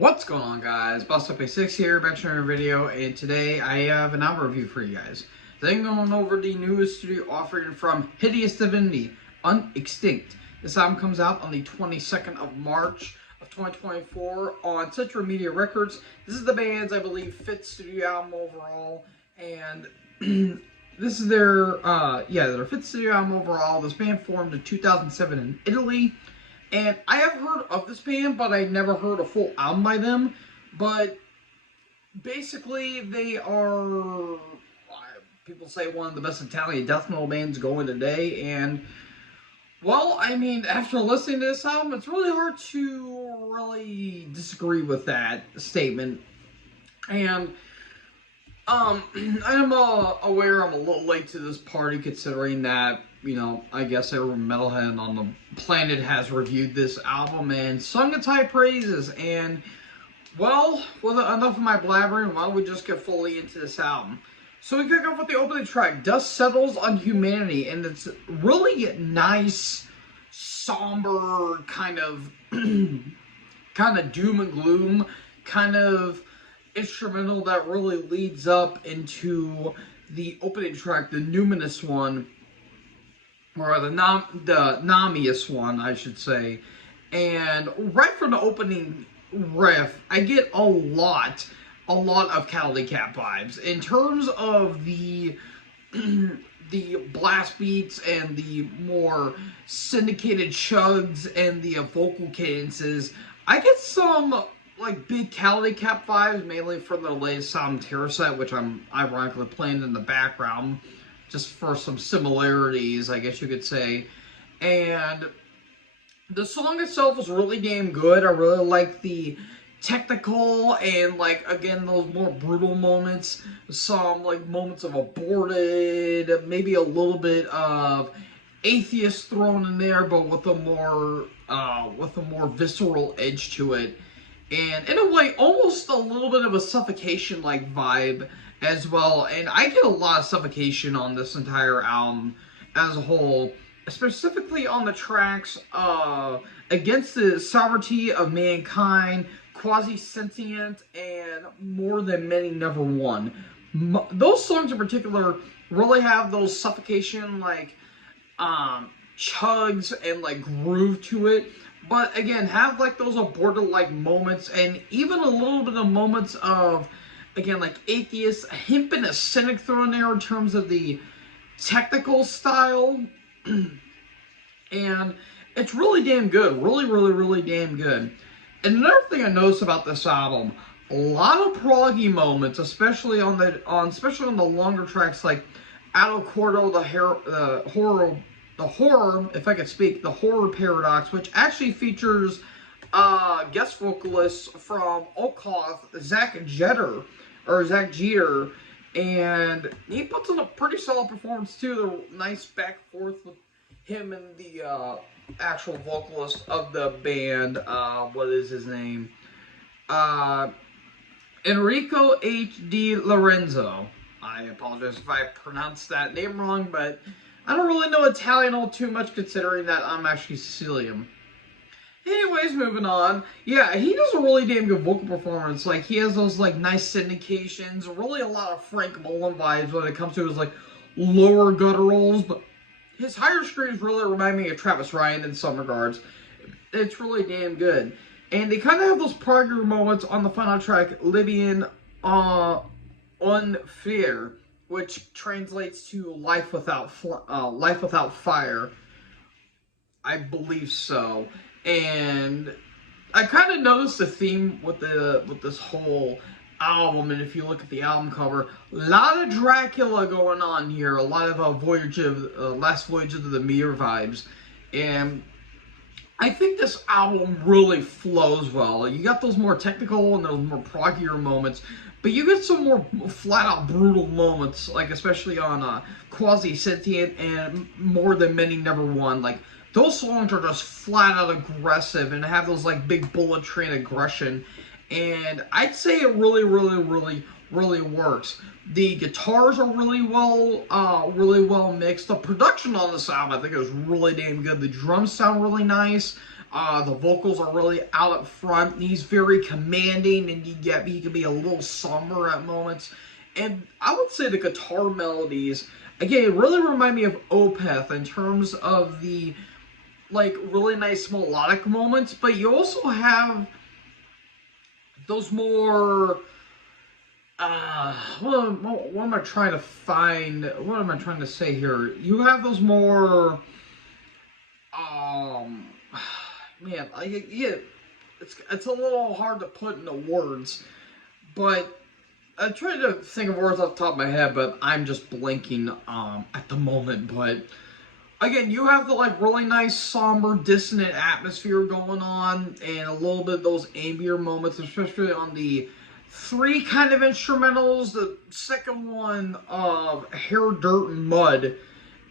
What's going on, guys? BustUp6 here, back to another video, and today I have an album review for you guys. Then going over the newest studio offering from Hideous Divinity, Unextinct. This album comes out on the 22nd of March of 2024 on Central Media Records. This is the band's, I believe, 5th studio album overall, and this is their 5th studio album overall. This band formed in 2007 in Italy. And I have heard of this band, but I never heard a full album by them. But basically, they are, people say, one of the best Italian death metal bands going today. And, well, I mean, after listening to this album, it's really hard to really disagree with that statement. And I'm aware I'm a little late to this party, considering that, you know, I guess every metalhead on the planet has reviewed this album and sung its high praises. And, well, with enough of my blabbering, why don't we just get fully into this album? So we kick off with the opening track, Dust Settles on Humanity, and it's really nice, somber, kind of doom and gloom, kind of instrumental that really leads up into the opening track, the numinous one, or the nomious one, I should say. And right from the opening riff, I get a lot of Cali Cat vibes in terms of the the blast beats and the more syndicated chugs and the vocal cadences. I get some like big Cali Cat vibes, mainly from the latest album Terrorset, which I'm ironically playing in the background, just for some similarities, I guess you could say. And the song itself is really damn good. I really like the technical and, like, again, those more brutal moments. Some, like, moments of Aborted, maybe a little bit of Atheist thrown in there, but with a more visceral edge to it. And in a way, almost a little bit of a Suffocation-like vibe as well. And I get a lot of Suffocation on this entire album as a whole, specifically on the tracks Against the Sovereignty of Mankind, Quasi-Sentient, and More Than Many Never Won. Those songs in particular really have those Suffocation, like, chugs and, like, groove to it. But again, have like those Aborted-like moments, and even a little bit of moments of, again, like Atheist, a hint and a cynic thrown there in terms of the technical style. And it's really damn good. Really damn good. And another thing I noticed about this album, a lot of proggy moments, especially on the longer tracks like Allo Cordo, the horror, if I could speak, the horror paradox, which actually features guest vocalists from Okoth, Zach Jeter, and he puts on a pretty solid performance too. The nice back and forth with him and the actual vocalist of the band. What is his name? Enrico H. Di Lorenzo. I apologize if I pronounced that name wrong, but I don't really know Italian all too much, considering that I'm actually Sicilian. Anyways, moving on. Yeah, he does a really damn good vocal performance. Like, he has those, like, nice syndications. Really a lot of Frank Mullen vibes when it comes to his, like, lower gutturals. But his higher screams really remind me of Travis Ryan in some regards. It's really damn good. And they kind of have those proggy moments on the final track, Libyan Unfair, which translates to Life Without Fire. I believe so. And I kind of noticed a theme with this whole album, and if you look at the album cover, a lot of Dracula going on here, a lot of Last Voyage of the Mirror vibes, and I think this album really flows well. You got those more technical and those more proggier moments, but you get some more flat-out brutal moments, like especially on Quasi-Sentient and More Than Many Never Won. Like, those songs are just flat-out aggressive and have those, like, big bullet train aggression. And I'd say it really works. The guitars are really well mixed. The production on this album, I think, is really damn good. The drums sound really nice. The vocals are really out up front. He's very commanding, and he can be a little somber at moments. And I would say the guitar melodies, again, really remind me of Opeth in terms of the, like, really nice melodic moments. But you also have those more, what am I trying to find? What am I trying to say here? You have those more, man, yeah, it's a little hard to put into words, but I try to think of words off the top of my head, but I'm just blanking at the moment. But again, you have the like really nice somber, dissonant atmosphere going on, and a little bit of those ambient moments, especially on the three kind of instrumentals. The second one of Hair, Dirt, and Mud.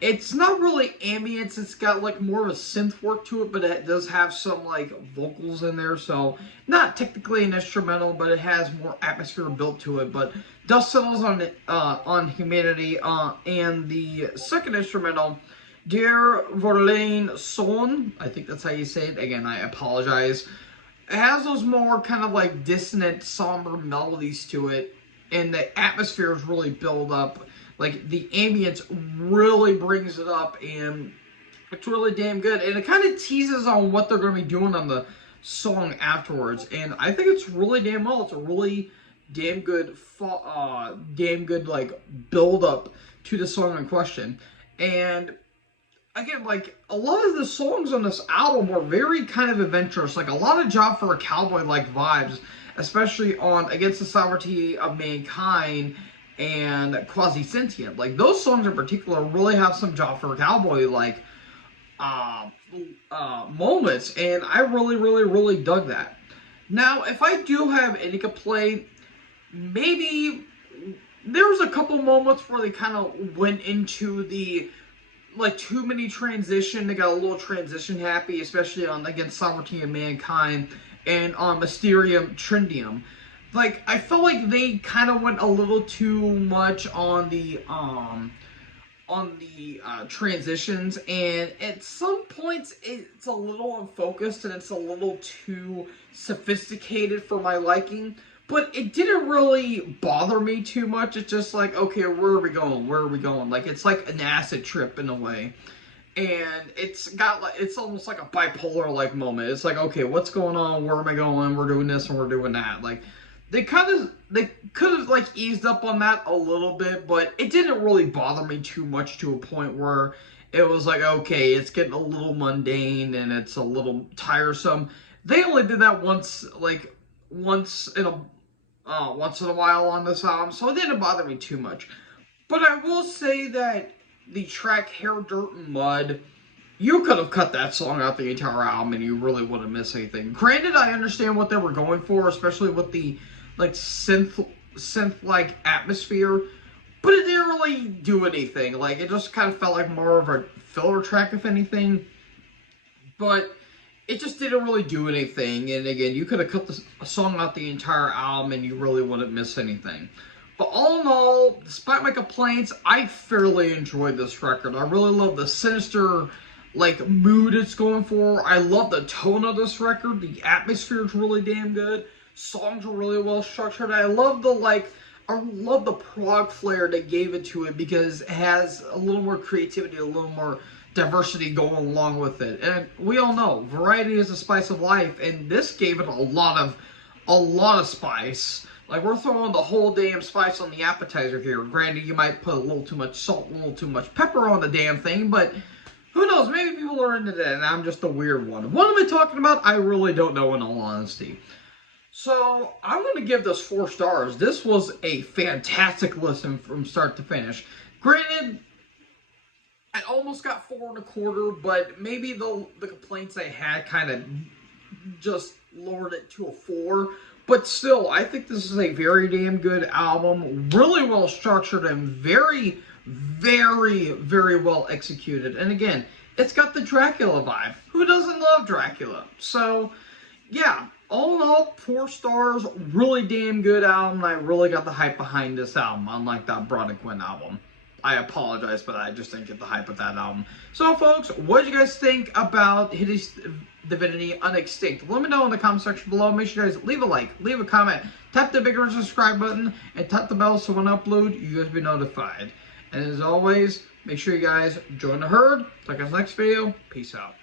It's not really ambience, it's got like more of a synth work to it, but it does have some like vocals in there, so not technically an instrumental, but it has more atmosphere built to it. But Dust Settles on Humanity, and the second instrumental, Der Verlaine Son, I think that's how you say it. Again, I apologize. It has those more kind of like dissonant, somber melodies to it, and the atmosphere is really built up. Like, the ambience really brings it up, and it's really damn good. And it kind of teases on what they're going to be doing on the song afterwards. And I think it's really damn well. It's a really damn good, like, build-up to the song in question. And, again, like, a lot of the songs on this album were very kind of adventurous. Like, a lot of Job for a Cowboy-like vibes, especially on Against the Sovereignty of Mankind and Quasi-Sentient. Like, those songs in particular really have some Job for a Cowboy like moments, and I really dug that. Now, if I do have any complaint, maybe there was a couple moments where they kind of went into the like too many transition. They got a little transition happy, especially on Against Sovereignty of Mankind and on Mysterium Trendium. Like, I felt like they kind of went a little too much on the transitions, and at some points it's a little unfocused and it's a little too sophisticated for my liking. But it didn't really bother me too much. It's just like, okay, where are we going? Where are we going? Like, it's like an acid trip in a way. And it's almost like a bipolar like moment. It's like, okay, what's going on? Where am I going? We're doing this and we're doing that. Like, they could have like eased up on that a little bit, but it didn't really bother me too much to a point where it was like, okay, it's getting a little mundane and it's a little tiresome. They only did that once in a while on this album, so it didn't bother me too much. But I will say that the track Hair, Dirt, and Mud, you could have cut that song out the entire album and you really wouldn't miss anything. Granted, I understand what they were going for, especially with the like synth-like atmosphere, but it didn't really do anything. Like, it just kind of felt like more of a filler track, if anything. But it just didn't really do anything. And again, you could have cut the song out the entire album and you really wouldn't miss anything. But all in all, despite my complaints, I fairly enjoyed this record. I really love the sinister, like, mood it's going for. I love the tone of this record. The atmosphere is really damn good. Songs are really well structured. I love the prog flair they gave it to it, because it has a little more creativity, a little more diversity going along with it. And we all know variety is the spice of life, and this gave it a lot of spice. Like, we're throwing the whole damn spice on the appetizer here. Granted, you might put a little too much salt, a little too much pepper on the damn thing, but who knows? Maybe people are into that, and I'm just the weird one. What am I talking about? I really don't know, in all honesty. So, I'm going to give this 4 stars. This was a fantastic listen from start to finish. Granted, I almost got 4 1/4, but maybe the complaints I had kind of just lowered it to a 4. But still, I think this is a very damn good album. Really well structured and very well executed. And again, it's got the Dracula vibe. Who doesn't love Dracula? So, yeah, all in all, 4 stars. Really damn good album. I really got the hype behind this album, unlike that Broad and Quinn album. I apologize, but I just didn't get the hype with that album. So, folks, what did you guys think about Hideous Divinity Unextinct? Let me know in the comment section below. Make sure you guys leave a like, leave a comment, tap the bigger subscribe button, and tap the bell so when I upload, you guys be notified. And as always, make sure you guys join the herd. Talk in the next video. Peace out.